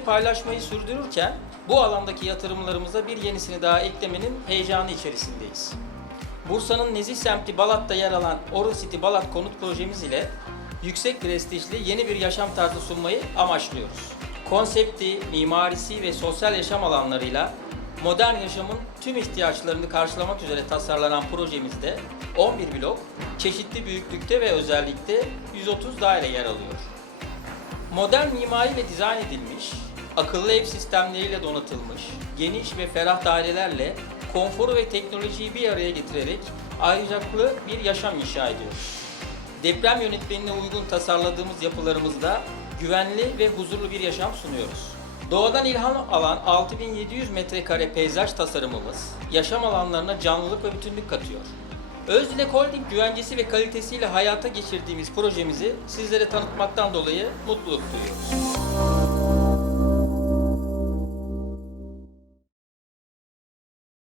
paylaşmayı sürdürürken bu alandaki yatırımlarımıza bir yenisini daha eklemenin heyecanı içerisindeyiz. Bursa'nın nezih semti Balat'ta yer alan Orocity Balat konut projemiz ile yüksek prestijli yeni bir yaşam tarzı sunmayı amaçlıyoruz. Konsepti, mimarisi ve sosyal yaşam alanlarıyla modern yaşamın tüm ihtiyaçlarını karşılamak üzere tasarlanan projemizde 11 blok, çeşitli büyüklükte ve özellikte 130 daire yer alıyor. Modern mimari ve dizayn edilmiş, akıllı ev sistemleriyle donatılmış, geniş ve ferah dairelerle konforu ve teknolojiyi bir araya getirerek ayrıcaklı bir yaşam inşa ediyoruz. Deprem yönetmenine uygun tasarladığımız yapılarımızda güvenli ve huzurlu bir yaşam sunuyoruz. Doğadan ilham alan 6700 metrekare peyzaj tasarımımız yaşam alanlarına canlılık ve bütünlük katıyor. Özdilek Holding güvencesi ve kalitesiyle hayata geçirdiğimiz projemizi sizlere tanıtmaktan dolayı mutluluk duyuyoruz.